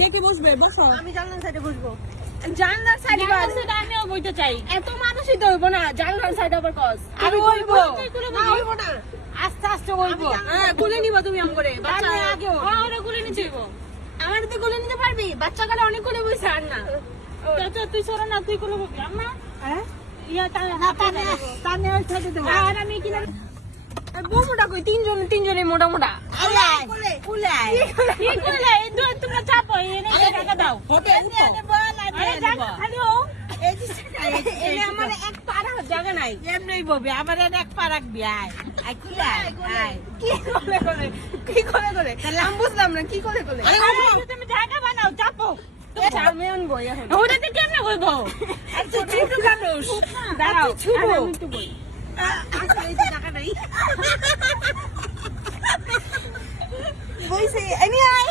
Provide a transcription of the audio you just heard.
কে কে বসবে? বসো। আমি জানলার সাইডে বসবো। জানলার সাইডে আমিও বইতে চাই। এত মানুষই তো হইব না, জানলার সাইডে আবার কস। আমি বলবো না হইব না, আস্তে আস্তে বলবো। হ্যাঁ, কোলে নিবা তুমি আম করে। বাচ্চা আমি আগেও। ওরা গুলি নিতে হইব। আমার তো কোলে নিতে পারবি? বাচ্চা কালে অনেক কোলে বইছে আর না। তো তুই সরো না, তুই কোলে বলবি। আম্মা হ্যাঁ ইয়া তা না টানে ওই সাইডে দেবো। আর আমি কিনা বউ মোটা কই? তিনজনে মোটা মোটা। কুলে কুলে কি করলে? এই দুই তোমরা চাপো, এনে টাকা দাও। আরে জায়গা খালি ও। এনে আমার এক পাড়া জায়গা নাই। এমনই বলবি, আমার এক পা রাখবি। আয় আয় কুলে আয়। কি করে করে? কি করে করে? আমি বুঝলাম না কি করে করে। আরে তুমি জায়গা বানাও, চাপো। আমি আনবো এখন। ওটাতে কেমনে হইব? ছোট মানুষ। দাঁড়াও, ছোট। আরে আমি একটু বই। আসলে এই যে টাকা নাই। বইছে, আমি আয়।